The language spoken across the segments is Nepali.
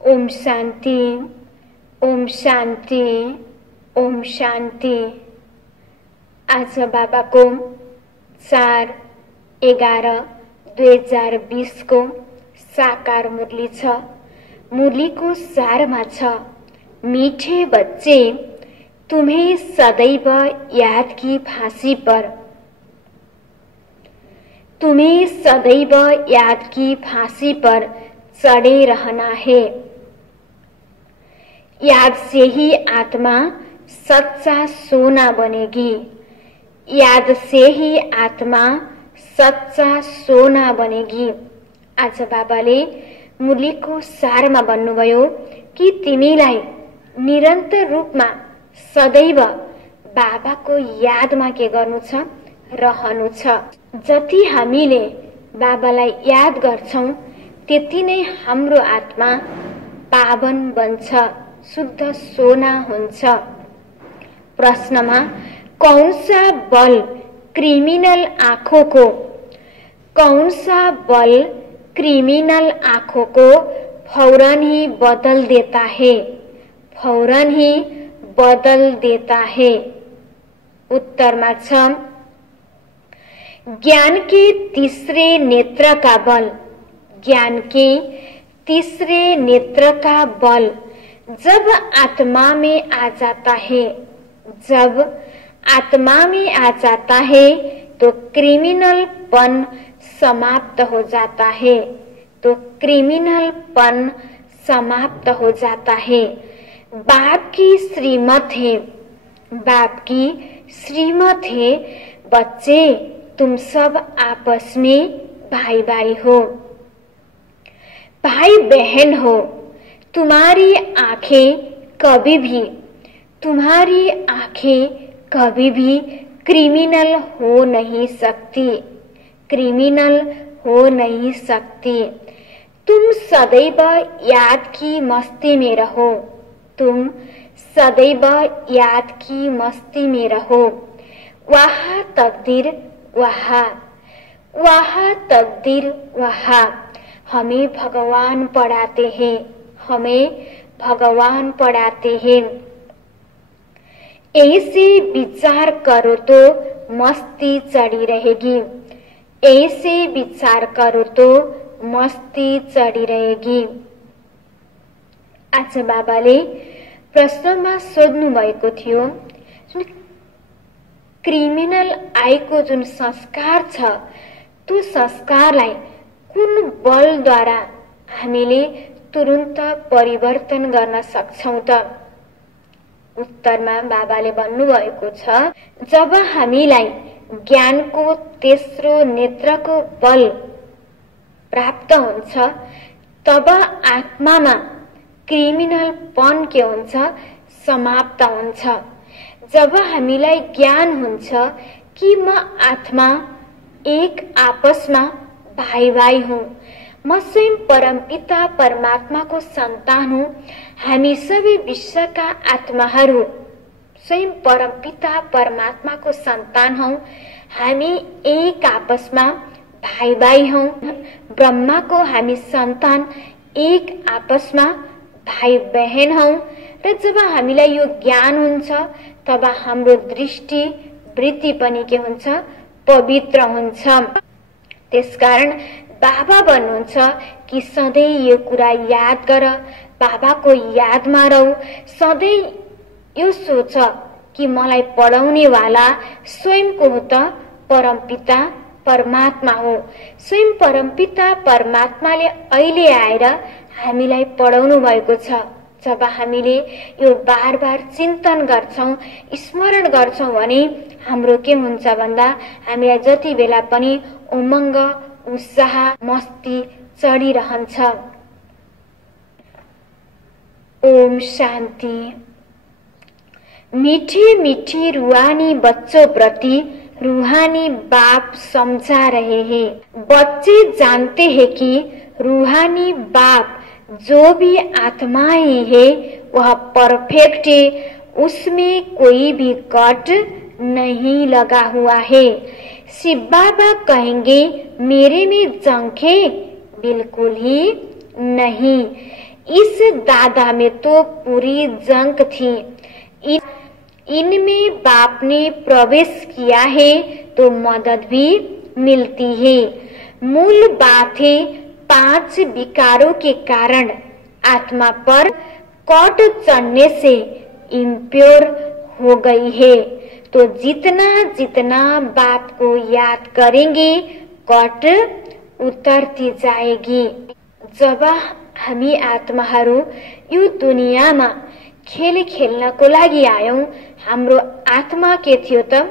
ओम शांति, ओम शांति, ओम शांति। आज बाबाको 4/11/2020 को साकार मुरली छ। मुरलीको सारमा छ, मीठे बच्चे तुम्हें सदैव याद की फांसी पर, तुम्हें सदैव याद की फांसी पर चढ़े रहना है। याद से ही आत्मा सच्चा सोना बनेगी। याद से ही आत्मा सच्चा सोना बनेगी। आज बाबाले मुरलीको सारमा भन्नुभयो कि तिमीलाई निरन्तर रूपमा सदैव बाबाको यादमा के गर्नु छ, रहनु छ। जति हामीले बाबालाई याद गर्छौं त्यति नै हाम्रो आत्मा पावन बन्छ, शुद्ध सोना हुन्छ। प्रश्नमा कौन सा बल क्रिमिनल आँखों को, कौन सा बल क्रिमिनल आँखों को फौरन ही बदल देता है, फौरन ही बदल देता है। उत्तरमा छ ज्ञान के तीसरे नेत्र का बल, ज्ञान के तीसरे नेत्र का बल जब आत्मा में आ जाता है, जब आत्मा में आ जाता है तो क्रिमिनलपन समाप्त हो जाता है, तो क्रिमिनलपन समाप्त हो जाता है। बाप की श्रीमत है, बाप की श्रीमत है, बच्चे तुम सब आपस में भाई भाई हो, भाई बहन हो। तुम्हारी आंखें कभी भी, तुम्हारी आंखें कभी भी क्रिमिनल हो नहीं सकती, क्रिमिनल हो नहीं सकती। तुम सदैव याद की मस्ती में रहो, तुम सदैव याद की मस्ती में रहो। वहाँ तकदीर वहाँ, वहाँ तकदीर वहाँ। हमें भगवान पढ़ाते हैं, हमें भगवान पढ़ाते हैं। ऐसे विचार करो तो मस्ती चढ़ी रहेगी, ऐसे विचार करो तो मस्ती चढ़ी रहेगी। आज बाबाले प्रश्नमा सोध्नु भएको थियो, क्रिमिनल आईको जुन संस्कार छ त्यो संस्कारलाई कुन बलद्वारा हामीले तुरुन्त परिवर्तन गर्न सक्छौं त? उत्तरमा बाबाले भन्नुभएको छ जब हामीलाई ज्ञानको तेस्रो नेत्रको बल प्राप्त हुन्छ तब आत्मामा क्रिमिनलपन के हुन्छ, समाप्त हुन्छ। जब हामीलाई ज्ञान हुन्छ कि म आत्मा एक आपसमा भाई भाई हूँ, म स्वयं परमपिता परमात्माको सन्तान हूँ, हामी सबै विश्वका आत्माहरू स्वयं परमपिता परमात्माको सन्तान हौं, हामी एक आपसमा भाइ भाइ हौं, ब्रह्माको हामी सन्तान एक आपसमा भाइ बहन हौं। र जब हामीलाई यो ज्ञान हुन्छ तब हाम्रो दृष्टि वृत्ति पनि के हुन्छ, पवित्र हुन्छ। त्यसकारण बाबा भन्नुहुन्छ कि सधैँ यो कुरा याद गर, बाबाको यादमा रहौ। सधैँ यो सोच कि मलाई पढाउने वाला स्वयंको हो त परमपिता परमात्मा हो। स्वयं परमपिता परमात्माले अहिले आएर हामीलाई पढाउनु भएको छ। जब हामीले यो बार बार चिन्तन गर्छौं, स्मरण गर्छौं भने हाम्रो के हुन्छ भन्दा हामीलाई जति बेला पनि उमङ्ग, उत्साह, मस्ती चढिरहन्छ। ओम शांति। मीठे मीठे रूहानी बच्चों प्रति रूहानी बाप समझा रहे हैं। बच्चे जानते हैं कि रूहानी बाप जो भी आत्माएं है वह परफेक्ट है, उसमें कोई भी कट नहीं लगा हुआ है। शिव बाबा कहेंगे मेरे में जंग है? बिल्कुल ही नहीं। इस दादा में तो पूरी जंग थी। इनमें बाप ने प्रवेश किया है तो मदद भी मिलती है। मूल बात है 5 विकारों के कारण आत्मा पर कट चढ़ने से इम्प्योर हो गई है। तो जितना जितना बाप को याद करेंगे कट उतरती जाएगी। जब हामी आत्माहरू यो दुनियाँमा खेल खेल्नको लागि आयौं, हाम्रो आत्मा के थियो त?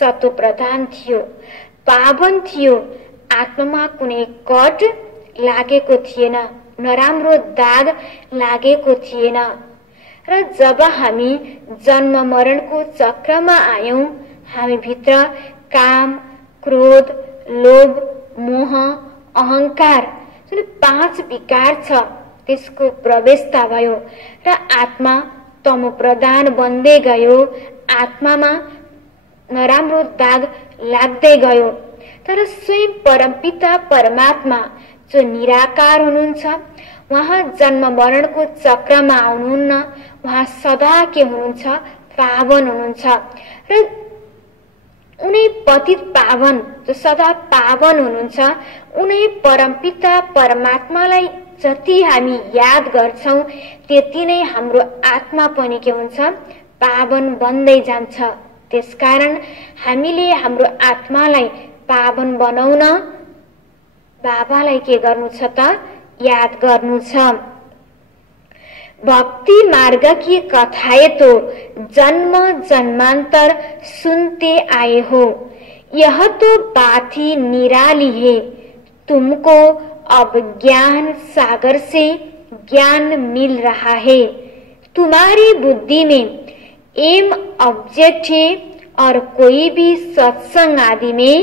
सतो प्रधान थियो, पावन थियो। आत्मामा कुनै कट लागेको थिएन, नराम्रो दाग लागेको थिएन। र जब हामी जन्म मरणको चक्रमा आयौं, हामी भित्र काम, क्रोध, लोभ, मोह, अहंकार जुन 5 विकार छ त्यसको प्रवेशता भयो र आत्मा तमो प्रधान बन्दै गयो। आत्मामा नराम्रो दाग लाग्दै गयो। तर स्वयं परमपिता परमात्मा जो निराकार हुनुहुन्छ, उहाँ जन्म मरणको चक्रमा आउनुहुन्न। उहाँ सदा के हुनुहुन्छ? पावन हुनुहुन्छ। र उनै पतित पावन जो सदा पावन हुनुहुन्छ, उनै परमपिता परमात्मालाई जति हामी याद गर्छौं त्यति नै हाम्रो आत्मा पनि के हुन्छ? पावन बन्दै जान्छ। त्यसकारण हामीले हाम्रो आत्मालाई पावन बनाउन बाबालाई के गर्नु छ त? याद गर्नु छ। भक्ति मार्ग की कथाएं तो जन्म जन्मांतर सुनते आए हो। यह तो बात ही निराली है। तुमको अब ज्ञान सागर से ज्ञान मिल रहा है। तुम्हारी बुद्धि में एम ऑब्जेक्ट है और कोई भी सत्संग आदि में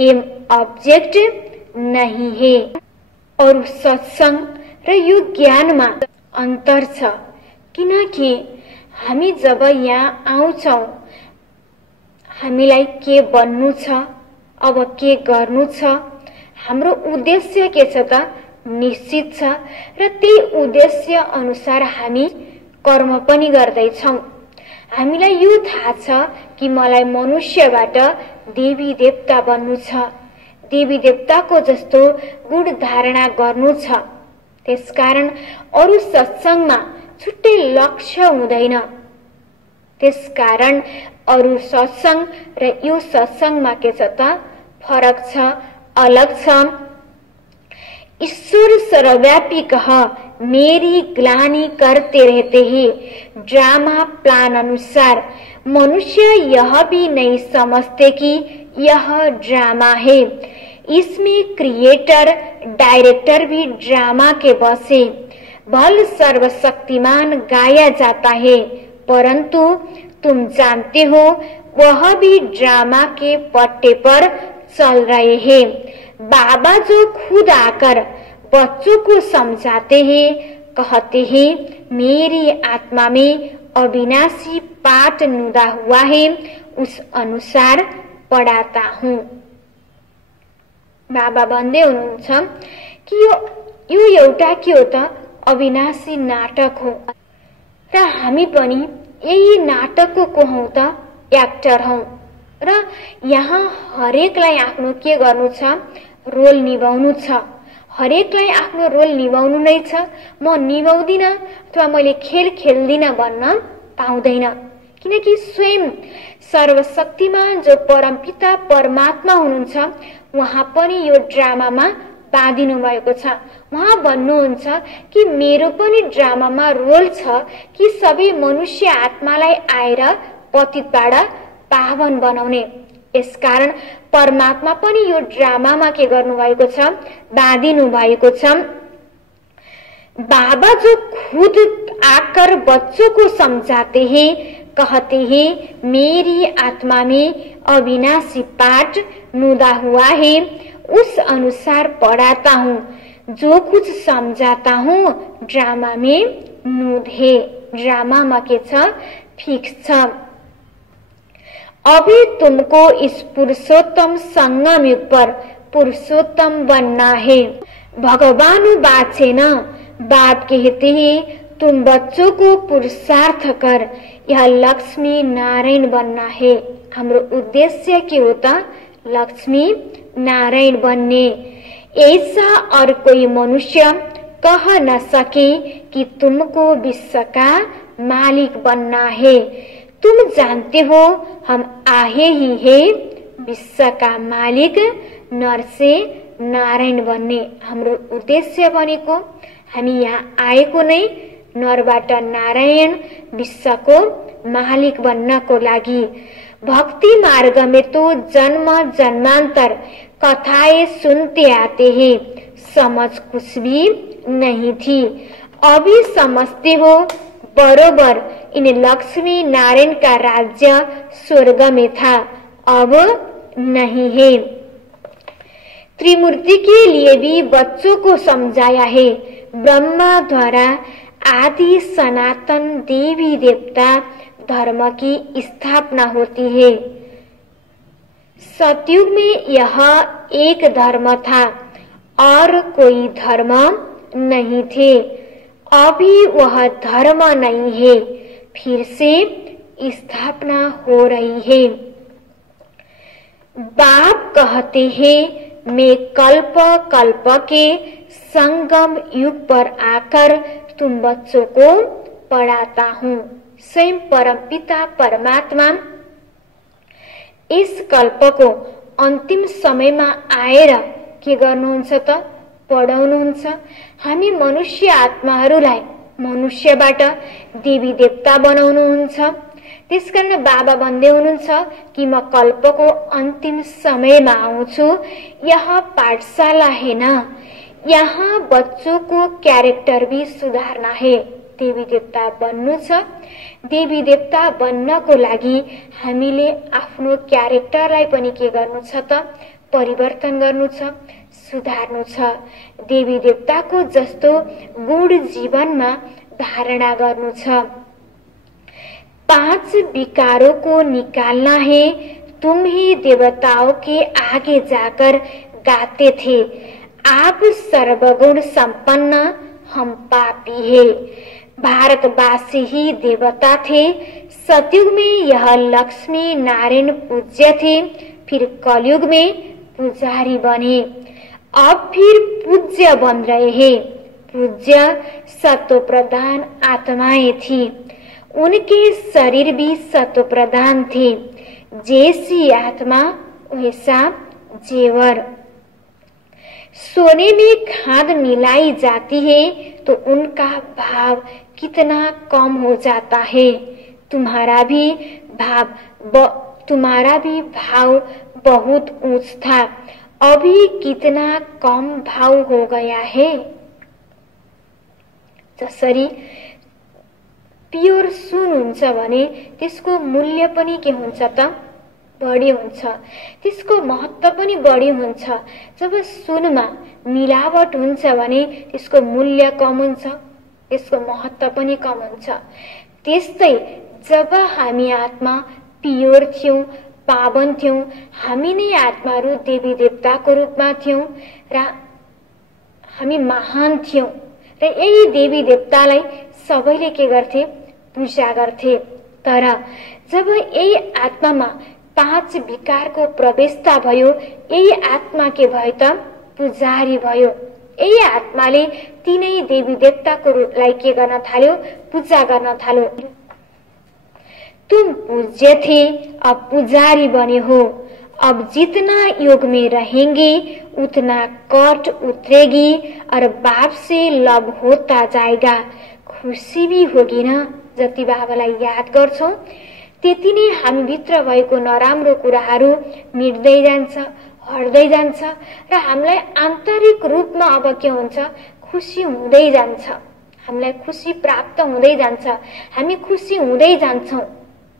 एम ऑब्जेक्ट नहीं है। और सत्संग र यो ज्ञानमा अन्तर छ। किनकि हामी जब यहाँ आउँछौं, हामीलाई के बन्नु छ, अब के गर्नु छ, हाम्रो उद्देश्य के छ त? निश्चित छ। र त्यही उद्देश्य अनुसार हामी कर्म पनि गर्दैछौं। हामीलाई यो थाहा छ कि मलाई मनुष्यबाट देवी देवता बन्नु छ, देवी देवताको जस्तो गुण धारणा गर्नु छ। त्यसकारण अरु सत्संगमा छुट्टै लक्ष्य हुँदैन। त्यसकारण अरु सत्संग र यो सत्संगमा के छ त? फरक छ, अलग छ। ईश्वर सर्वव्यापी कह मेरी ग्लानि करते रहते हैं। ड्रामा प्लान अनुसार मनुष्य यह भी नहीं समझते कि यह ड्रामा है। इसमें क्रिएटर डायरेक्टर भी ड्रामा के बसे। भल सर्वशक्तिमान गाया जाता है, परंतु तुम जानते हो वह भी ड्रामा के पट्टे पर चल रहे हैं। बाबा जो खुद आकर बच्चों को समझाते हैं, कहते हैं मेरी आत्मा में अविनाशी पाठ नुदा हुआ है, उस अनुसार पढ़ाता हूँ। बाबा भन्दै हुनुहुन्छ कि यो एउटा के हो त? अविनाशी नाटक हो र हामी पनि यही नाटकको को हौं त? एक्टर हौं। र यहाँ हरेकलाई आफ्नो के गर्नु छ? रोल निभाउनु छ। हरेकलाई आफ्नो रोल निभाउनु नै छ। म निभाउँदिन अथवा मैले खेल खेल्दिन भन्न पाउँदैन। किनकि स्वयं सर्वशक्तिमान जो परमपिता परमात्मा हुनुहुन्छ, उहाँ पनि यो ड्रामामा बाँधिनु भएको छ। उहाँ भन्नुहुन्छ कि मेरो पनि ड्रामामा रोल छ कि सबै मनुष्य आत्मालाई आएर पतितबाट पावन बनाउने। यसकारण परमात्मा पनि यो ड्रामामा के गर्नु भएको छ? बाँधिनु भएको छ। बाबा जो खुद आकर बच्चों को समझाते हैं, कहते हैं मेरी आत्मा में अविनाशी पाठ नुदा हुआ है, उस अनुसार पढ़ाता हूँ। जो कुछ समझाता हूँ ड्रामा में नूद है। ड्रामा में के छ? फिक्स छ। अभी तुमको इस पुरुषोत्तम संगम युग पर पुरुषोत्तम बनना है। भगवान बाछेन, बाप कहते हैं तुम बच्चों को पुरुषार्थ कर, यह लक्ष्मी नारायण बनना है। हाम्रो उद्देश्य के होता लक्ष्मी नारायण बनने। ऐसा और कोई मनुष्य कह न सके कि तुमको विश्व का मालिक बनना है। तुम जानते हो हम आए ही है विश्व का मालिक नर से नारायण बन्ने। हाम्रो उद्देश्य भनेको हामी यहाँ आएको नै नरबाट नारायण विश्वको मालिक बन्नको लागि। भक्ति मार्ग में तो जन्म जन्मांतर कथाएं सुनते आते हैं, समझ कुछ भी नहीं थी। अभी समझते हो बरोबर इन लक्ष्मी नारायण का राज्य स्वर्ग में था, अब नहीं है। त्रिमूर्ति के लिए भी बच्चों को समझाया है। ब्रह्मा द्वारा आदि सनातन देवी देवता धर्म की स्थापना होती है। सतयुग में यह एक धर्म था और कोई धर्म नहीं थे। अभी वह धर्म नहीं है, फिर से स्थापना हो रही है। बाप कहते हैं मैं कल्प कल्प के संगम युग पर आकर तुम बच्चों को पढ़ाता हूँ। स्वयं परमपिता परमात्मा इस कल्प को अन्तिम समयमा आएर के गर्नुहुन्छ त पढाउनुहुन्छ। हामी मनुष्य आत्माहरूलाई मनुष्यबाट देवी देवता बनाउनुहुन्छ। त्यसकारण बाबा भन्दै हुनुहुन्छ कि म कल्पको अन्तिम समयमा आउँछु। यह पाठशाला है ना, यहाँ बच्चों को कैरेक्टर भी सुधारना है। देवी देवता बन्नु छ। देवी देवता बन्नको लागि हामीले आफ्नो क्यारेक्टरलाई पनि के गर्नु छ त परिवर्तन गर्नु छ, सुधार्नु छ। देवी देवताको जस्तो गुण जीवनमा धारणा गर्नु छ। 5 विकारों को निकालना है। तुम ही देवताओं के आगे जाकर गाते थे आप सर्वगुण संपन्न, हम पापी है। भारतवासी ही देवता थे। सतयुग में यह लक्ष्मी नारायण पूज्य थे, फिर कलयुग में पुजारी बने, अब फिर पूज्य बन रहे हैं। पूज्य सत्व प्रधान आत्माएं थी, उनके शरीर भी सत्व प्रधान थे। जैसी आत्मा वैसा जेवर। सोने में खाद मिलाई जाती है तो उनका भाव कितना कम हो जाता है। तुम्हारा भी भाव बहुत ऊंच था, अभी कितना कम भाव हो गया है। जसरी प्योर सुन हुन्छ भने त्यसको मूल्य पनि के हुन्छ त बढी हुन्छ, त्यसको महत्व पनि बढी हुन्छ। जब सुनमा मिलावट हुन्छ भने त्यसको मूल्य कम हुन्छ, त्यसको महत्व पनि कम हुन्छ। त्यस्तै जब हामी आत्मा प्योर थियौं, पावन थियौं, हामी नै आत्माहरू देवी देवताको रूपमा थियौं र हामी महान थियौं र यही देवी देवतालाई सबैले के गर्थे? पूजा गर्थे। तर जब यही आत्मामा 5 विकारको प्रवेशता भयो, यही आत्मा के भयो त पुजारी भयो। यही आत्माले तीनै देवी देवताको रूपलाई के गर्न थाल्यो? पूजा गर्न थाल्यो। तुम पूज्य थे, अब पुजारी बने हो। अब जितना योग में रहेंगे उतना कट उतरेगी और बाप से लव होता जाएगा। खुशी भी होगी ना। जति बाबालाई याद गर्छौं त्यति नै हामी भित्र भएको नराम्रो कुराहरू मिट्दै जान्छ, हट्दै जान्छ र हामीलाई आन्तरिक रूपमा अब के हुन्छ? खुशी हुँदै जान्छ। हामीलाई खुशी प्राप्त हुँदै जान्छ। हामी खुशी हुँदै जान्छौं।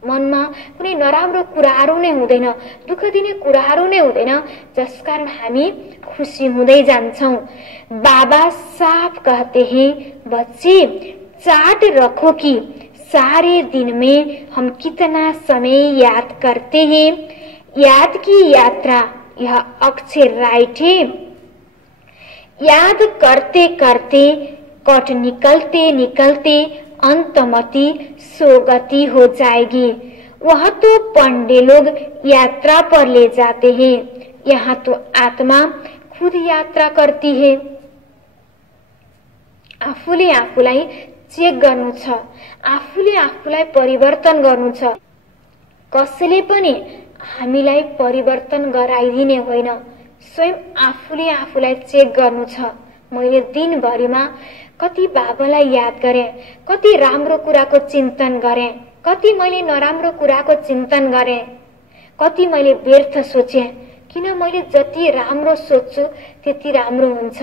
मनमा कुनै नराम्रो कुराहरू नै हुँदैन, दुःख दिने कुराहरू नै हुँदैन, जसकारण हामी खुशी हुँदै जान्छौं। बाबा साफ कहते हैं, बच्चे चार्ट रखो कि सारे दिन में हम कितना समय याद करते हैं। याद की यात्रा यह अक्षर राइट है। याद करते करते कट निकलते निकलते अंतमति सोगति हो जाएगी। वह तो पंडे लोग यात्रा पर ले जाते हैं, यहाँ तो आत्मा खुद यात्रा करती है। आफूले आफूलाई चेक गर्नु छ, आफूले आफूलाई परिवर्तन गर्नु छ। कसैले पनि हामीलाई परिवर्तन गराइदिने होइन, स्वयं आफूले आफूलाई चेक गर्नु छ। मैले दिनभरिमा कति बाबालाई याद गरेँ, कति राम्रो कुराको चिन्तन गरेँ, कति मैले नराम्रो कुराको चिन्तन गरेँ, कति मैले व्यर्थ सोचेँ। किन मैले जति राम्रो सोच्छु त्यति राम्रो हुन्छ,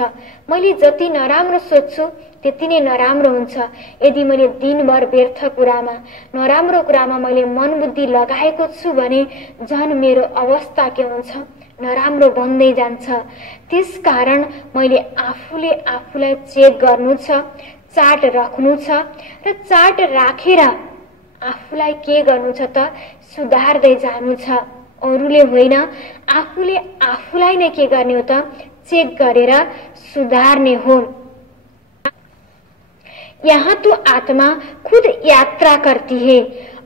मैले जति नराम्रो सोच्छु त्यति नै नराम्रो हुन्छ। यदि मैले दिनभर व्यर्थ कुरामा, नराम्रो कुरामा मैले मन बुद्धि लगाएको छु भने झन् मेरो अवस्था के हुन्छ, नराम्रो बन्दै जान्छ। त्यसकारण मैले आफूले आफूलाई चेक गर्नु छ, चार्ट राख्नु छ र चार्ट राखेर आफूलाई के गर्नु छ त सुधार्दै जानु छ। अरूले होइन, आफूले आफूलाई नै के गर्ने हो त चेक गरेर सुधार्ने हो। यहाँ तो आत्मा खुद यात्रा करती है,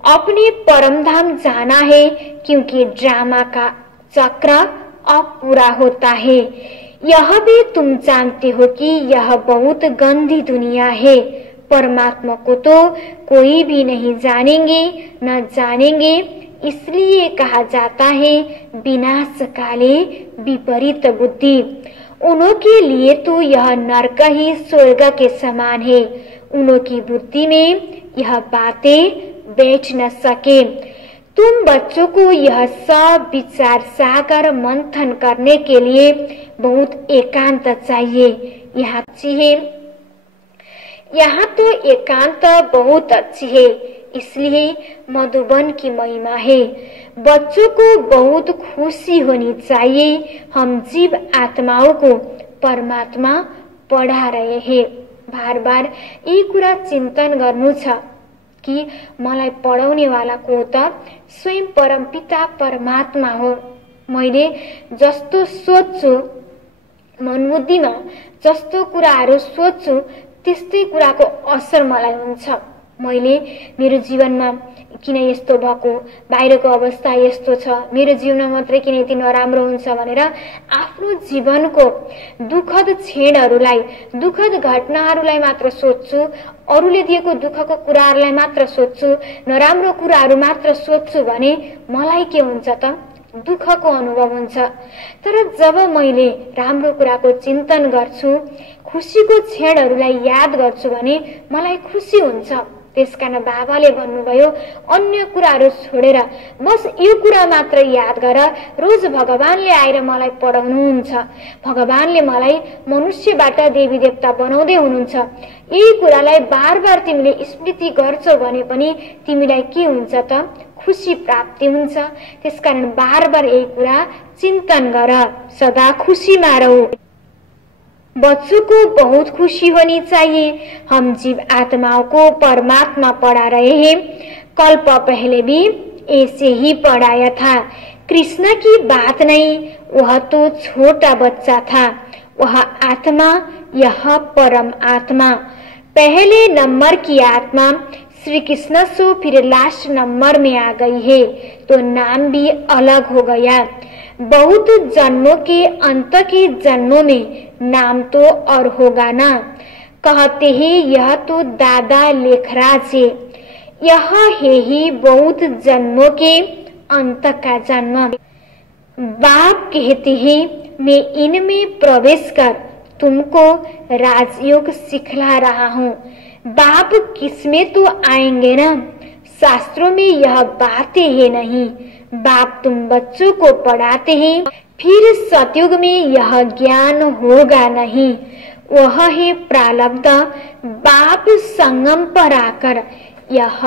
अपने परम धाम जाना है, क्योंकि ड्रामा का चक्र अब पूरा होता है। यह भी तुम जानते हो कि यह बहुत गंदी दुनिया है। परमात्मा को तो कोई भी नहीं जानेंगे न जानेंगे, इसलिए कहा जाता है विनाश काले विपरीत बुद्धि। उनके लिए तो यह नरक ही स्वर्ग के समान है। उनकी बुद्धि में यह बातें बैठ न सके। तुम बच्चों को यह सब विचार सागर मंथन करने के लिए बहुत एकांत चाहिए। यहाँ अच्छी है, यहाँ तो एकांत बहुत अच्छी है, इसलिए मधुबन की महिमा है। बच्चों को बहुत खुशी होनी चाहिए। हम जीव आत्माओं को परमात्मा पढ़ा रहे हैं। बार बार यही कुरा चिन्तन गर्नु छ कि मलाई पढाउने वाला को त स्वयं परमपिता परमात्मा हो। मैले जस्तो सोच्छु, मनबुद्धिमा जस्तो कुराहरू सोच्छु त्यस्तै कुराको असर मलाई हुन्छ। मैले मेरो जीवनमा किन यस्तो भएको, बाहिरको अवस्था यस्तो छ, मेरो जीवनमा मात्रै किन यति नराम्रो हुन्छ भनेर आफ्नो जीवनको दुःखद क्षणहरूलाई, दुःखद घटनाहरूलाई मात्र सोच्छु, अरूले दिएको दुःखको कुराहरूलाई मात्र सोच्छु, नराम्रो कुराहरू मात्र सोच्छु भने मलाई के हुन्छ त दुःखको अनुभव हुन्छ। तर जब मैले राम्रो कुराको चिन्तन गर्छु, खुसीको क्षणहरूलाई याद गर्छु भने मलाई खुसी हुन्छ। त्यसकारण बाबाले भन्नुभयो अन्य कुराहरू छोडेर बस यो कुरा मात्र याद गर। रोज भगवानले आएर मलाई पढाउनुहुन्छ, भगवानले मलाई मनुष्यबाट देवी देवता बनाउँदै हुनुहुन्छ। यही कुरालाई बार बार तिमीले स्मृति गर्छौ भने पनि तिमीलाई के हुन्छ त खुशी प्राप्ति हुन्छ। त्यसकारण बार बार यही कुरा चिन्तन गर, सदा खुशीमा रहौ। बच्चों को बहुत खुशी होनी चाहिए। हम जीव आत्माओं को परमात्मा पढ़ा रहे हैं। कल्प पहले भी ऐसे ही पढ़ाया था। कृष्ण की बात नहीं, वह तो छोटा बच्चा था। वह आत्मा, यह परम आत्मा। पहले नंबर की आत्मा श्री कृष्ण से फिर लास्ट नंबर में आ गई है, तो नाम भी अलग हो गया। बहुत जन्मों के अंत के जन्मों में नाम तो और होगा ना। कहते हैं यह तो दादा लेखराज है। यह है ही बहुत जन्मों के अंत का जन्म। बाप कहते हैं मैं इनमें प्रवेश कर तुमको राजयोग सिखला रहा हूँ। बाप किसमें तो आएंगे ना, शास्त्रों में यह बातें है नहीं। बाप तुम बच्चों को पढ़ाते हैं, फिर सतयुग में यह ज्ञान होगा नहीं। वह है प्रारब्ध। बाप संगम पर आकर यह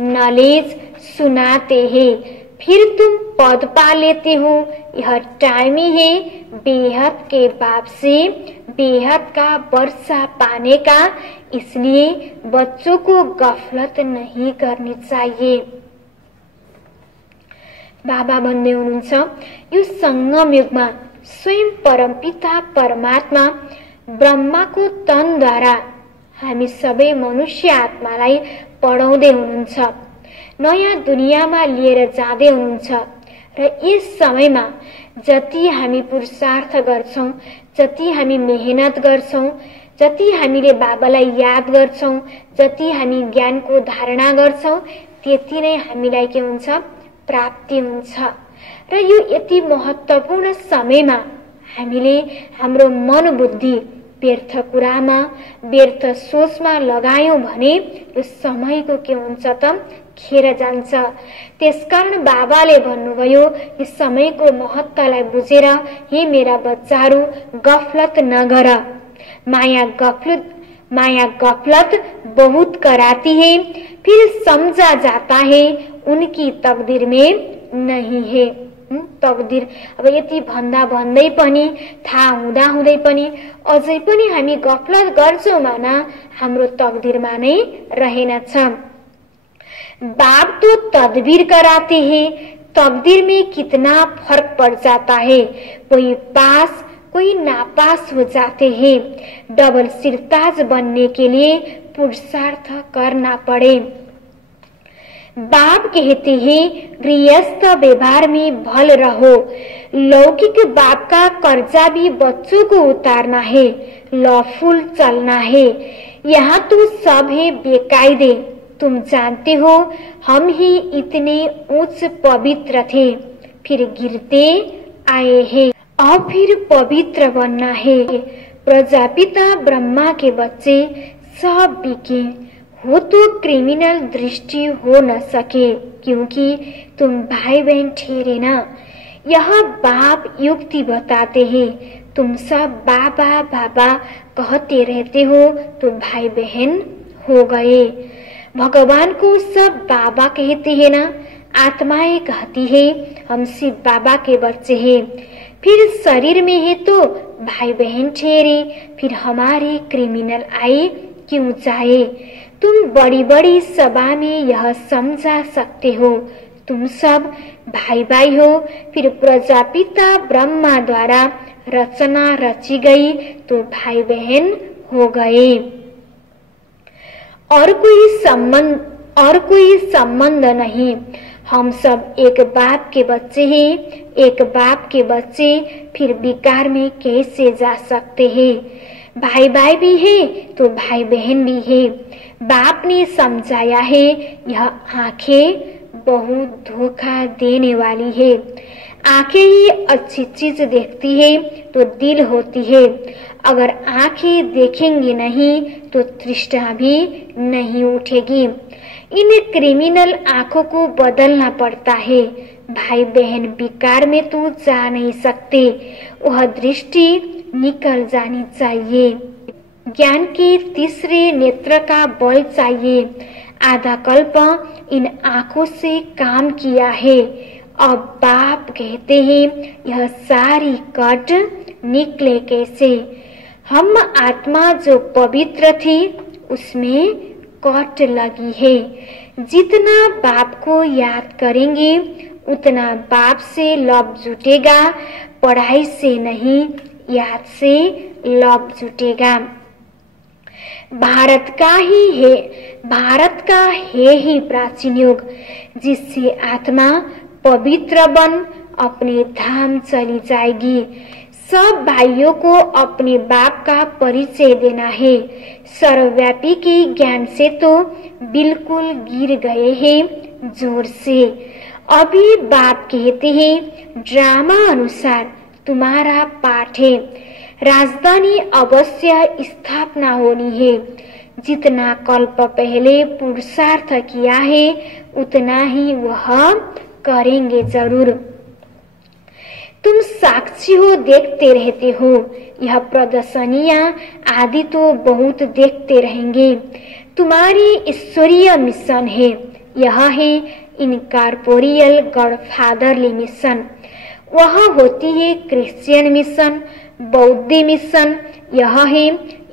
नॉलेज सुनाते हैं, फिर तुम पद पा लेते हो। यह टाइम ही है बेहद के बाप से बेहद का वर्षा पाने का, इसलिए बच्चों को गफलत नहीं करनी चाहिए। बाबा भन्दै हुनुहुन्छ यो संगम युगमा स्वयं परमपिता परमात्मा ब्रह्माको तनद्वारा हामी सबै मनुष्य आत्मालाई पढाउँदै हुनुहुन्छ, नयाँ दुनियाँमा लिएर जाँदै हुनुहुन्छ। र यस समयमा जति हामी पुरुषार्थ गर्छौं, जति हामी मेहनत गर्छौं, जति हामीले बाबालाई याद गर्छौं, जति हामी ज्ञानको धारणा गर्छौं, त्यति नै हामीलाई के हुन्छ, प्राप्ति हुन्छ। र यो यति महत्त्वपूर्ण समयमा हामीले हाम्रो मन बुद्धि व्यर्थ कुरामा, व्यर्थ सोचमा लगायौं भने यो समयको के हुन्छ त, खेर जान्छ। त्यसकारण बाबाले भन्नुभयो, यो समयको महत्त्वलाई बुझेर हे मेरा बच्चाहरू, गफलत नगर। माया गफलत बहुत कराती है, फिर समझा जाता है उनकी तकदीर में नहीं है। तकदीर अब यति भन्दा भन्दै पनि, थाहा हुँदा हुँदै पनि अझै पनि हामी गफलत गर्छौं माना हाम्रो तकदीरमा नै रहेनछ। बाप तो तदबीर कराते हैं, तकदीर में कितना फर्क पड़ जाता है। कोई पास कोई नापास हो जाते हैं। डबल सिरताज बनने के लिए पुरुषार्थ करना पड़े। बाप कहते हैं गृहस्थ व्यवहार में भल रहो। लौकिक बाप का कर्जा भी बच्चों को उतारना है, लॉफुल चलना है। यहाँ तो सब है बेकायदे। तुम जानते हो हम ही इतने उच्च पवित्र थे, फिर गिरते आए हैं, अब फिर पवित्र बनना है। प्रजापिता ब्रह्मा के बच्चे सब बिके हो तो क्रिमिनल दृष्टि हो न सके, क्योंकि तुम भाई बहन ठहरे ना। यह बाप युक्ति बताते हैं। तुम सब बाबा बाबा कहते रहते हो तो भाई बहन हो गए। भगवान को सब बाबा कहते हैं ना। आत्माएं कहती है हम शिव बाबा के बच्चे हैं। फिर शरीर में है तो भाई बहन ठहरे, फिर हमारे क्रिमिनल आए क्यों जाए। तुम बड़ी बड़ी सभा में यह समझा सकते हो, तुम सब भाई भाई हो। फिर प्रजापिता ब्रह्मा द्वारा रचना रची गई तो भाई बहन हो गए। और कोई संबंध नहीं। हम सब एक बाप के बच्चे हैं। एक बाप के बच्चे फिर विकार में कैसे जा सकते हैं। भाई भाई भी है तो भाई बहन भी है। बाप ने समझाया है यह आंखें बहुत धोखा देने वाली है। आंखें ही अच्छी चीज देखती है तो दिल होती है। अगर आंखें देखेंगी नहीं तो तृष्णा भी नहीं उठेगी। इन क्रिमिनल आंखों को बदलना पड़ता है। भाई बहन विकार में तो जा नहीं सकते, वह दृष्टि निकल जानी चाहिए। ज्ञान के तीसरे नेत्र का बल चाहिए। आधा कल्प इन आंखों से काम किया है। अब बाप कहते हैं यह सारी कट निकले कैसे। हम आत्मा जो पवित्र थी उसमें कट लगी है। जितना बाप को याद करेंगे उतना बाप से लव जुटेगा। पढ़ाई से नहीं, याद से लव जुटेगा। भारत का है ही प्राचीन युग, जिससे आत्मा पवित्र बन अपने धाम चली जाएगी। सब भाइयों को अपने बाप का परिचय देना है। सर्वव्यापी के ज्ञान से तो बिल्कुल गिर गए हैं जोर से। अभी बाप कहते हैं ड्रामा अनुसार तुम्हारा पाठ है। राजधानी अवश्य स्थापना होनी है। जितना कल्प पहले पुरुषार्थ किया है उतना ही वह करेंगे जरूर। तुम साक्षी हो, देखते रहते हो। यह प्रदर्शनियां आदि तो बहुत देखते रहेंगे। तुम्हारी ईश्वरीय मिशन है। यह है इनकॉर्पोरियल गॉडफादरली मिशन। वह होती है क्रिश्चियन मिशन, बौद्ध मिशन। यह है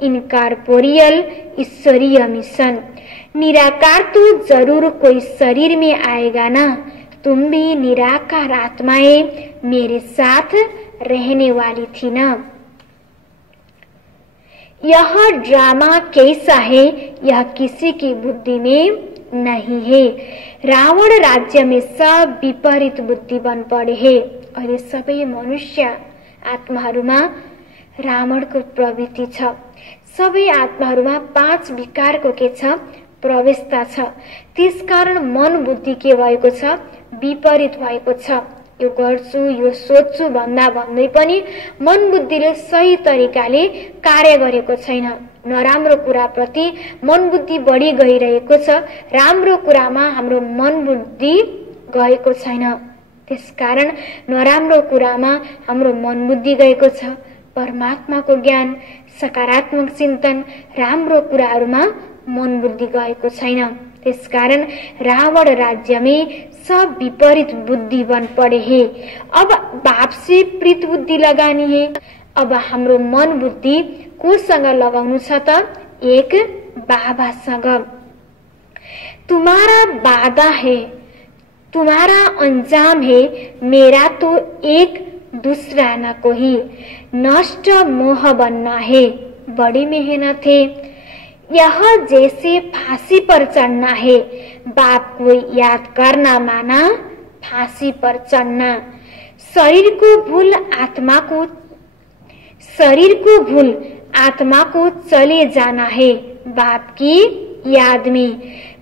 इनकॉर्पोरियल ईश्वरीय मिशन। निराकार तो जरूर कोई शरीर में आएगा ना। तुम भी निराकार आत्माएं मेरे साथ रहने वाली थी ना। यह ड्रामा कैसा है, यह किसी की बुद्धि में नहीं है। रावण राज्य में सब विपरीत बुद्धि बन पड़े है। अहिले सबै मनुष्य आत्माहरूमा रावणको प्रवृत्ति छ। सबै आत्माहरूमा 5 विकारको के छ, प्रवेशता छ। त्यसकारण मन बुद्धि के भएको छ, विपरीत भएको छ। यो गर्छु, यो सोच्छु भन्दा भन्दै पनि मन बुद्धिले सही तरिकाले कार्य गरेको छैन। नराम्रो कुराप्रति मन बुद्धि बढी गइरहेको छ, राम्रो कुरामा हाम्रो मन बुद्धि गएको छैन। त्यसकारण नराम्रो कुरामा हाम्रो मन बुद्धि गएको छ। परमात्माको ज्ञान, सकारात्मक चिन्तन, राम्रो कुराहरूमा मन बुद्धि गएको छैन। त्यसकारण रावण राज्य में सब विपरीत बुद्धि बन पड़े है। अब बाप से प्रीत बुद्धि लगानी है। अब हाम्रो मन बुद्धि कोसँग लगाउनु छ त, एक बाबासँग। तुम्हारा वादा है, तुम्हारा अंजाम है, मेरा तो एक दूसरा न कोई। नष्ट मोह बनना है, बड़ी मेहनत है। यह जैसे फांसी पर चढ़ना है, बाप को याद करना माना फांसी पर चढ़ना। शरीर को भूल आत्मा को चले जाना है बाप की याद में।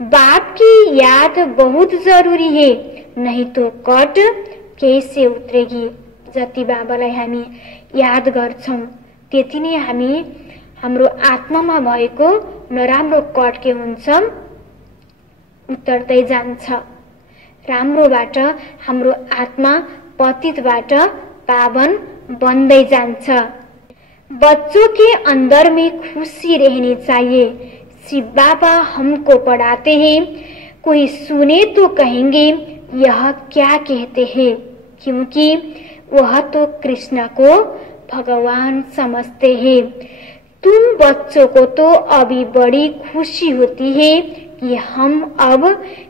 बाप की याद बहुत जरूरी है, नहीं तो कट कैसे उतरेगी। जति बाबालाई हामी याद गर्छौं त्यति नै हामी हाम्रो आत्मामा भएको नराम्रो कट के हुन्छ उतर्दै जान्छ। राम्रोबाट हाम्रो आत्मा पतितबाट पावन बन्दै जान्छ। बच्चों के अंदर में खुशी रहनी चाहिए। शिव बाबा हमको पढ़ाते हैं, कोई सुने तो कहेंगे यह क्या कहते हैं, क्योंकि वह तो कृष्ण को भगवान समझते हैं। तुम बच्चों को तो अभी बड़ी खुशी होती है कि हम अब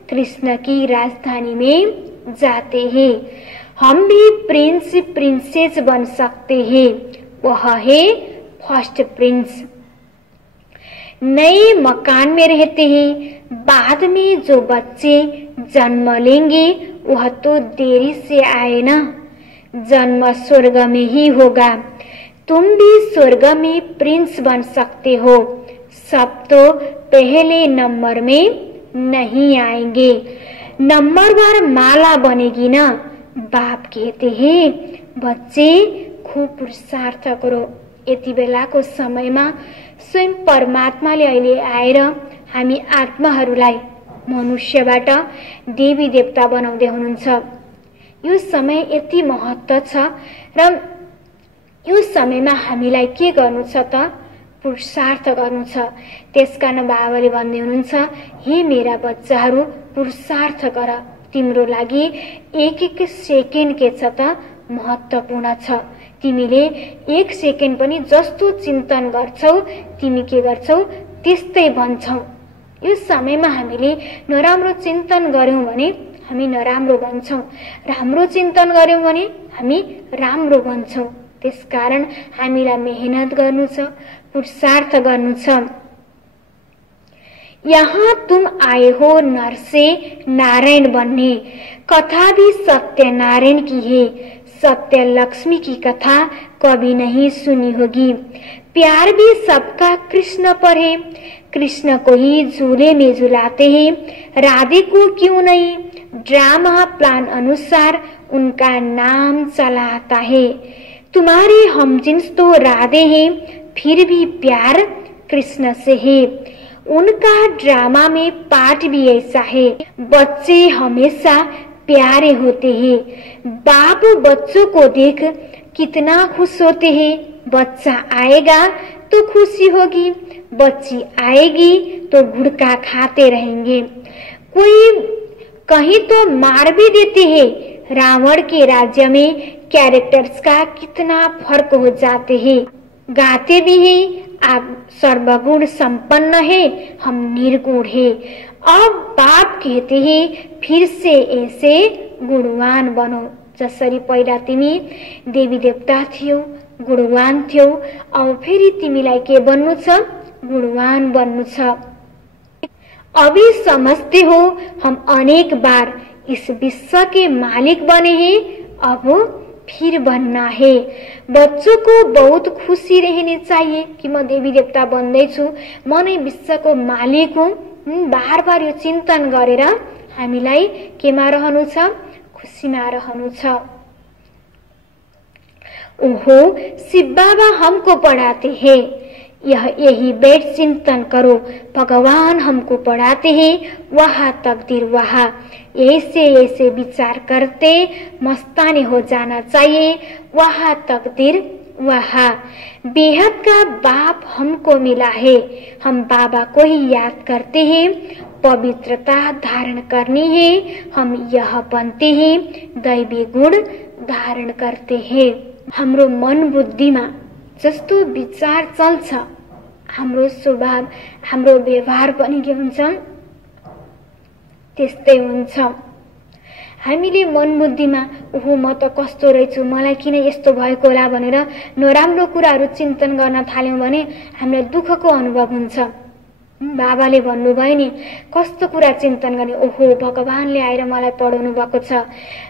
कृष्ण की राजधानी में जाते हैं। हम भी प्रिंस प्रिंसेस बन सकते हैं। वह है फर्स्ट प्रिंस। नए मकान में रहते हैं, बाद में जो बच्चे जन्म लेंगे वह तो देरी से आए ना, जन्म स्वर्ग में ही होगा। तुम भी स्वर्ग में प्रिंस बन सकते हो। सब तो पहले नंबर में नहीं आएंगे, नंबरवार माला बनेगी ना। बाप कहते हैं बच्चे खूब पुरुषार्थ करो। यति बेलाको समयमा स्वयं परमात्माले अहिले आएर हामी आत्माहरूलाई मनुष्यबाट देवी देवता बनाउँदै हुनुहुन्छ। यो समय यति महत्त्व छ र यो समयमा हामीलाई के गर्नु छ त, पुरुषार्थ गर्नु छ। त्यसकारण बाबाले भन्दै हुनुहुन्छ, हे मेरा बच्चाहरू पुरुषार्थ गर, तिम्रो लागि एक एक सेकेन्ड के छ त महत्त्वपूर्ण छ। तिमीले एक सेकेन्ड पनि जस्तो चिन्तन गर्छौ तिमी के गर्छौ त्यस्तै बन्छौ। यो समयमा हामीले नराम्रो चिन्तन गर्यौं भने हामी नराम्रो बन्छौं, राम्रो चिन्तन गर्यौं भने हामी राम्रो बन्छौं। त्यसकारण हामीलाई मेहनत गर्नु छ, पुरुषार्थ गर्नु छ। यहाँ तुम आए हो नर से नारायण बनने, कथा भी सत्य नारायण की है। सत्य लक्ष्मी की कथा कभी नहीं सुनी होगी। प्यार भी सबका कृष्ण पर है, कृष्ण को ही झूले में झुलाते हैं। राधे को क्यों नहीं, ड्रामा प्लान अनुसार उनका नाम चलाता है। तुम्हारे हमजिन्स तो राधे हैं, फिर भी प्यार कृष्ण से है। उनका ड्रामा में पार्ट भी ऐसा है, बच्चे हमेशा प्यारे होते हैं। बाप बच्चों को देख कितना खुश होते हैं। बच्चा आएगा तो खुशी होगी, बच्ची आएगी तो गुड़का खाते रहेंगे। कोई कहीं तो मार भी देते हैं। रावण के राज्य में कैरेक्टर्स का कितना फर्क हो जाते हैं। गाते भी हैं, आप सर्वगुण संपन्न है, हम निर्गुण है। अब बाप कहते हैं फिर से ऐसे गुणवान बनो। जसरी पहिला तिमी देवी देवता थियौ, गुणवान थियौ, अब फेरि तिमीलाई के बन्नु छ? गुणवान बन्नु छ। अभी समझते हो हम अनेक बार इस विश्व के मालिक बने हैं, अब फिर बनना है। बच्चों को बहुत खुशी रहनी चाहिए कि म देवी देवता बन्दैछु, म नै विश्वको मालिक हुँ। बार बार यो चिन्तन गरेर हामीलाई केमा रहनु छ? खुशीमा रहनु छ। ओहो, शिव बाबा हमको पढ़ाते हैं, यही बैठ चिंतन करो, भगवान हमको पढ़ाते हैं, वहाँ तकदीर वहाँ। ऐसे ऐसे विचार करते मस्तानी हो जाना चाहिए, वहाँ तकदीर वहाँ। बेहद का बाप हमको मिला है, हम बाबा को ही याद करते हैं, पवित्रता धारण करनी है, हम यह बनते हैं, दैवी गुण धारण करते हैं। हाम्रो मन बुद्धिमा जस्तो विचार चल्छ, हाम्रो स्वभाव, हाम्रो व्यवहार पनि के हुन्छ? त्यस्तै हुन्छ। हामीले मन बुद्धिमा ओहो म त कस्तो रहेछु, मलाई किन यस्तो भएको होला भनेर नराम्रो कुराहरू चिन्तन गर्न थाल्यौं भने हामीलाई दुःखको अनुभव हुन्छ। बाबाले भन्नुभयो नि, कस्तो कुरा चिन्तन गर्ने? ओहो, भगवानले आएर मलाई पढाउनु भएको छ,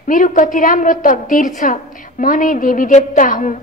मेरो कति राम्रो तकदीर छ, म नै देवी देवता हुँ।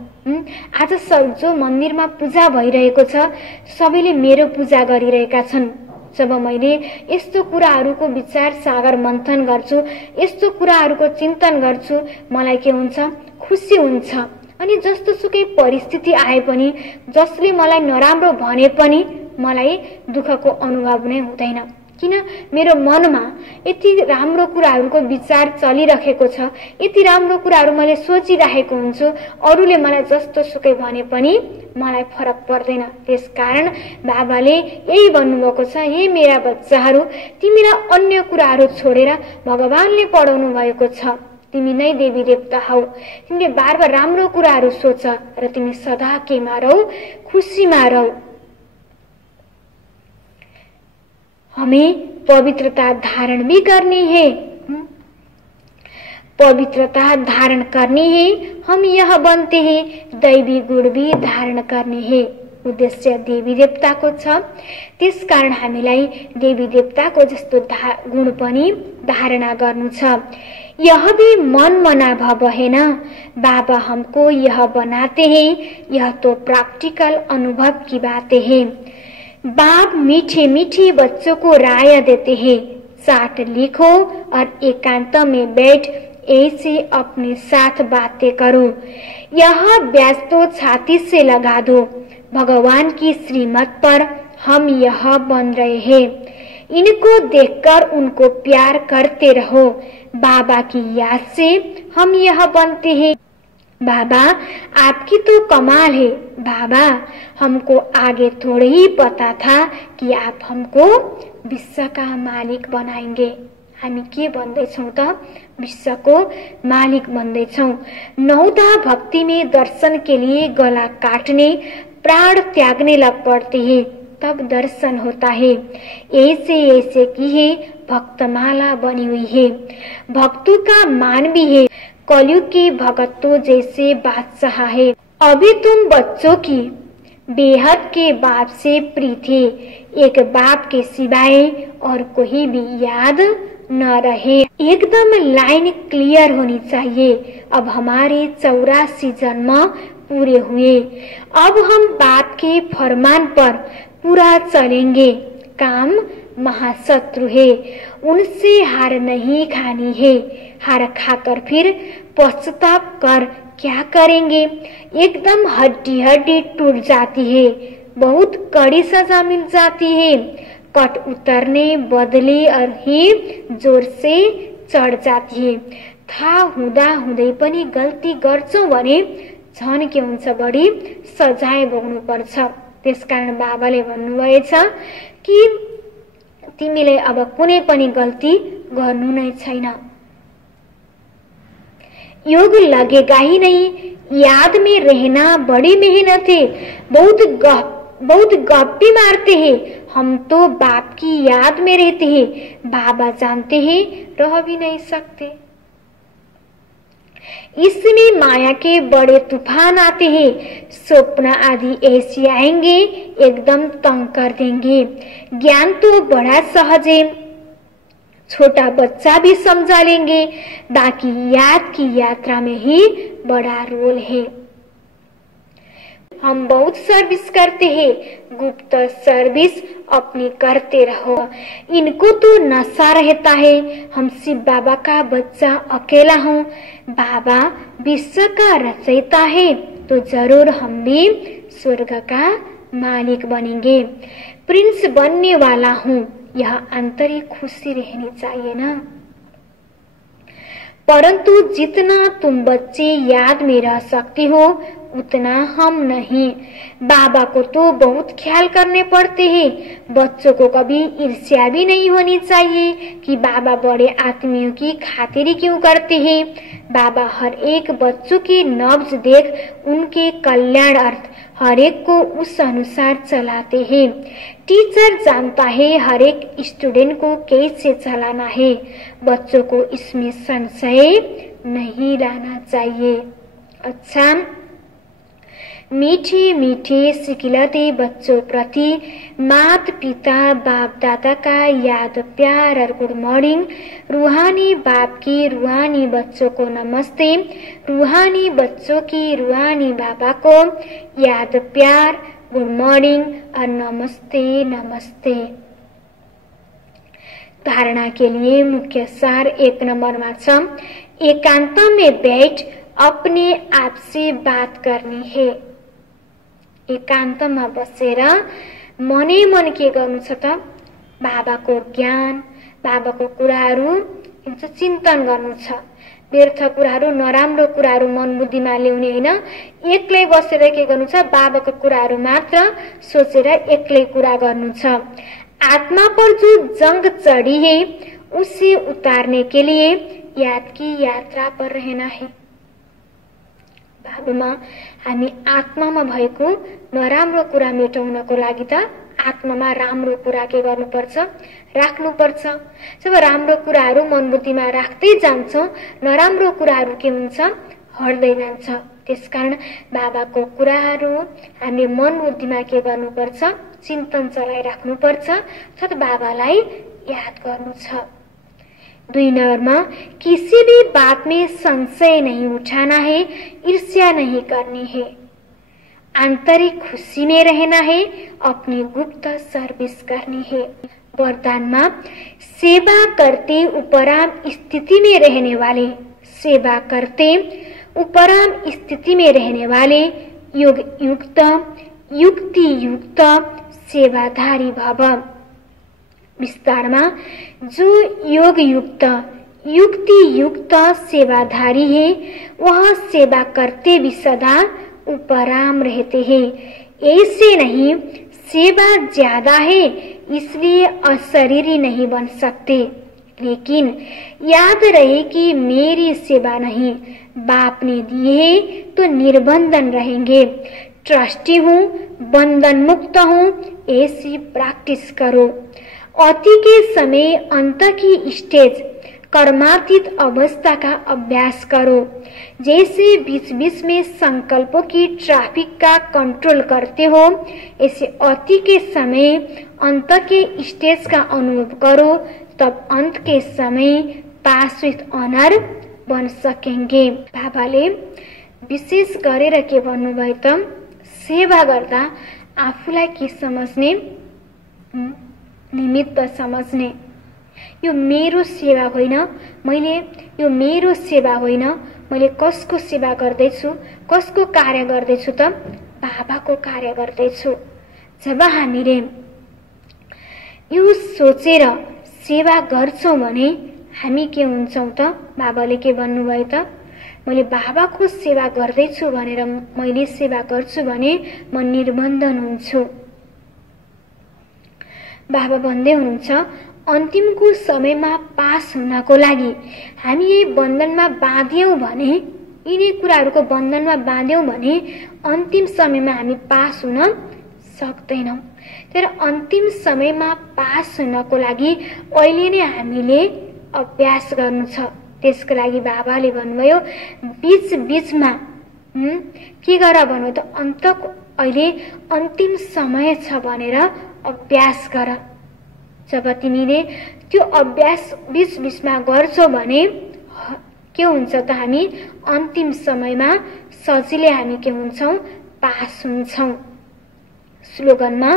आज सब जो मन्दिरमा पूजा भइरहेको छ, सबैले मेरो पूजा गरिरहेका छन्। जब मैले यस्तो कुराहरूको विचार सागर मन्थन गर्छु, यस्तो कुराहरूको चिन्तन गर्छु, मलाई के हुन्छ? खुसी हुन्छ। अनि जस्तो सुकै परिस्थिति आए पनि, जसले मलाई नराम्रो भने पनि मलाई दुःखको अनुभव नै हुँदैन। किन? मेरो मनमा यति राम्रो कुराहरूको विचार चलिरहेको छ, यति राम्रो कुराहरू मैले सोचिरहेको हुन्छु, अरूले मलाई जस्तो सुकै भने पनि मलाई फरक पर्दैन। त्यसकारण बाबाले यही भन्नुभएको छ, हे मेरा बच्चाहरू, तिमीलाई अन्य कुराहरू छोडेर भगवानले पढाउनु भएको छ, तिमी नै देवी देवता हौ। तिमीले बार बार राम्रो कुराहरू सोच र तिमी सदा केमा रौ? खुसीमा रौ। हमें पवित्रता धारण भी करनी है, पवित्रता धारण करनी है, हम यह बनते हैं, दैवी गुण भी धारण करनी है। उद्देश्य देवी देवताको छ, त्यसकारण हामीलाई देवी देवताको जस्तो गुण पनि धारणा गर्नु छ। यह भी मन मना भव है ना, बाबा हमको यह बनाते हैं, यह तो प्रैक्टिकल अनुभव की बातें हैं। बाप मीठे मीठे बच्चों को राय देते हैं, चार्ट लिखो और एकांत में बैठ ऐसे अपने साथ बातें करो, यह ब्याज तो छाती से लगा दो, भगवान की श्रीमत पर हम यह बन रहे हैं, इनको देखकर उनको प्यार करते रहो, बाबा की याद से हम यह बनते हैं। बाबा आपकी तो कमाल है, बाबा हमको आगे थोड़े ही पता था कि आप हमको विश्व का मालिक बनाएंगे। हामी के भन्दैछौं त? विश्वको मालिक भन्दैछौं। नौदा भक्ति में दर्शन के लिए गला काटने, प्राण त्यागने लग पड़ते हैं, तब दर्शन होता है। ऐसे ऐसे की है भक्तमाला बनी हुई है, भक्तों का मान भी है, कलयुग की भगत तो जैसे बादशाह है। अभी तुम बच्चों की बेहद के बाप से प्रीत है, एक बाप के सिवाय और कोई भी याद न रहे। एकदम लाइन क्लियर होनी चाहिए। अब हमारे 84 जन्म पूरे हुए, अब हम बाप के फरमान पर पूरा चलेंगे। काम महाशत्रु है, उनसे हार नहीं खानी है, हार खाकर फिर पश्चाताप कर क्या करेंगे? एकदम हड्डी हड्डी टूट जाती है, बहुत कड़ी सजा मिल जाती है, कट उतरने बदले और ही जोर से चढ़ जाती है। थाहा हुँदा हुँदै पनि गल्ती गर्छौं भने झन् के हुन्छ? बढी सजाय भोग्नु पर्छ। त्यसकारण बाबाले भन्नुभएछ कि तिमीले अब कुनै पनि गल्ती गर्नु नै छैन। योग लगेगा ही नहीं, याद में रहना बड़ी मेहनत है, बहुत गप्पी मारते हैं, हम तो बाप की याद में रहते हैं, बाबा जानते हैं रह भी नहीं सकते। इसमें माया के बड़े तूफान आते हैं, स्वप्न आदि ऐसे आएंगे एकदम तंग कर देंगे। ज्ञान तो बड़ा सहज है, छोटा बच्चा भी समझा लेंगे, बाकी याद की यात्रा में ही बड़ा रोल है। हम बहुत सर्विस करते हैं, गुप्त सर्विस अपनी करते रहो। इनको तो नशा रहता है, हम शिव बाबा का बच्चा अकेला हूँ, बाबा विश्व का रचयिता है, तो जरूर हम भी स्वर्ग का मालिक बनेंगे, प्रिंस बनने वाला हूँ, यह आंतरिक खुशी रहनी चाहिए ना। परंतु जितना तुम बच्चे याद में रह सकते हो उतना हम नहीं। बाबा को तो बहुत ख्याल करने पड़ते हैं। बच्चों को कभी ईर्ष्या भी नहीं होनी चाहिए कि बाबा बड़े आदमियों की खातिरी क्यों करते हैं। बाबा हर एक बच्चों की नब्ज देख उनके कल्याण अर्थ हर एक को उस अनुसार चलाते हैं। टीचर जानता है हर एक स्टूडेंट को कैसे चलाना है। बच्चों को इसमें संशय नहीं लाना चाहिए। अच्छा, मीठे मीठे सिखिलते बच्चों प्रति माता पिता बाप दादा का याद प्यार और गुड मॉर्निंग। रूहानी बाप की रूहानी बच्चों को नमस्ते, रूहानी बच्चों की रूहानी बाबा को याद प्यार गुड मॉर्निंग और नमस्ते नमस्ते। धारणा के लिए मुख्य सार 1 नंबरमा छ, एकांत में बैठ अपने आप से बात करनी है। एकान्तमा बसेर मनै मन के गर्नु छ त बाबाको ज्ञान बाबाको कुराहरू चिन्तन गर्नु छ। व्यर्थ कुराहरू नराम्रो कुराहरू मन बुद्धिमा ल्याउने होइन। एक्लै बसेर के गर्नु छ, बाबाको कुराहरू मात्र सोचेर एक्लै कुरा गर्नु छ। आत्मा पर जो जंग चढ़ी है उसे उतारने के लिए याद की यात्रा पर रहना है। भावमा हामी आत्मामा भएको नराम्रो कुरा मेटाउनको लागि त आत्मामा राम्रो कुरा के गर्नुपर्छ, राख्नुपर्छ। जब राम्रो कुराहरू मन बुद्धिमा राख्दै जान्छौं, नराम्रो कुराहरू के हुन्छ, हट्दै जान्छ। त्यसकारण बाबाको कुराहरू हामीले मन बुद्धिमा के गर्नुपर्छ, चिन्तन चलाइराख्नुपर्छ अथवा बाबालाई याद गर्नु छ। 2 नंबरमा किसी भी बात में संशय नहीं उठाना है, ईर्ष्या नहीं करनी है, आंतरिक खुशी में रहना है, अपनी गुप्त सर्विस करनी है। वरदानमा सेवा करते उपराम स्थिति में रहने वाले, सेवा करते उपराम स्थिति में रहने वाले योग युक्त युक्ति युक्त सेवाधारी भव। विस्तारमा जो योग युक्त युक्ति युक्त सेवाधारी है वह सेवा करते भी सदा उपराम रहते हैं। ऐसे नहीं सेवा ज्यादा है इसलिए अशरीरी नहीं बन सकते, लेकिन याद रहे कि मेरी सेवा नहीं बाप ने दी है तो निर्बंधन रहेंगे। ट्रस्टी हूँ, बंधन मुक्त हूँ, ऐसी प्रैक्टिस करो। अति के समय अंत की स्टेज कर्मातीत अवस्था का अभ्यास करो। जैसे बीच बीच में संकल्पों की ट्रैफिक का कंट्रोल करते हो, ऐसे अति के समय अंत के स्टेज का अनुभव करो, तब अंत के समय पास विथ ऑनर बन सकेंगे। बाबाले विशेष गरेर के भन्नुभयो त सेवा गर्दा आफूलाई के समझ्ने, निमित्त समझ्ने। यो मेरो सेवा होइन, यो मेरो सेवा होइन, मैले कसको सेवा गर्दैछु, कसको कार्य गर्दैछु त बाबाको कार्य गर्दैछु। जब हामीले यो सोचेर सेवा गर्छौं भने हामी के हुन्छौं त, बाबाले के भन्नुभयो त, मैले बाबाको सेवा गर्दैछु भनेर मैले सेवा गर्छु भने म निर्बन्धन हुन्छु। बाबा भन्दै हुनुहुन्छ अन्तिमको समयमा पास हुनको लागि हामी यही बन्धनमा बाँध्यौं भने, यिनै कुराहरूको बन्धनमा बाँध्यौं भने अन्तिम समयमा हामी पास हुन सक्दैनौं। तर अन्तिम समयमा पास हुनको लागि अहिले नै हामीले अभ्यास गर्नु छ। त्यसको लागि बाबाले भन्नुभयो बीच बीचमा के गर भन्नु त अहिले अन्तिम समय छ भनेर अभ्यास गर। जब तिमीले त्यो अभ्यास बीच बीचमा गर्छौ भने के हुन्छ त हामी अन्तिम समयमा सजिलै हामी के हुन्छौं पास हुन्छौं। स्लोगनमा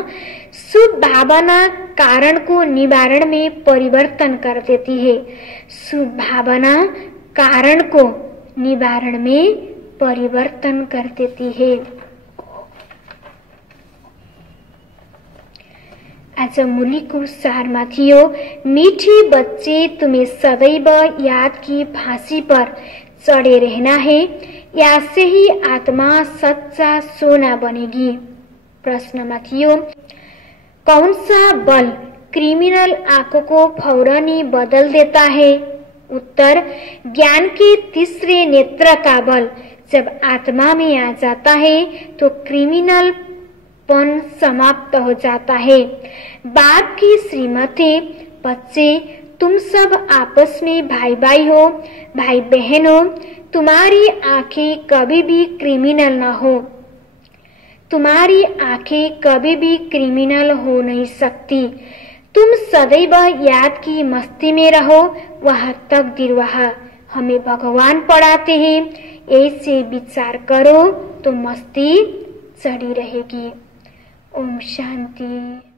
शुभ भावना कारण को निवारण में परिवर्तन कर देती है। शुभ भावना कारण को निवारण में परिवर्तन कर देती है। आज मुलीको सारमा थियो मीठे बच्चे तुम्हें सदैव याद की फांसी पर चढ़े रहना है या से ही आत्मा सच्चा सोना बनेगी। प्रश्नमा थियो कौन सा बल क्रिमिनल आंखों को फौरनी बदल देता है। उत्तर ज्ञान के तीसरे नेत्र का बल जब आत्मा में आ जाता है तो क्रिमिनल पन समाप्त हो जाता है। बाप की श्रीमती बच्चे तुम सब आपस में भाई भाई हो, भाई बहन हो। तुम्हारी आंखें कभी भी क्रिमिनल न हो। तुम्हारी आंखें कभी भी क्रिमिनल हो नहीं सकती। तुम सदैव याद की मस्ती में रहो, वह तकदीर वह हमें भगवान पढ़ाते हैं। ऐसे विचार करो तो मस्ती चढ़ी रहेगी। ओम शांति।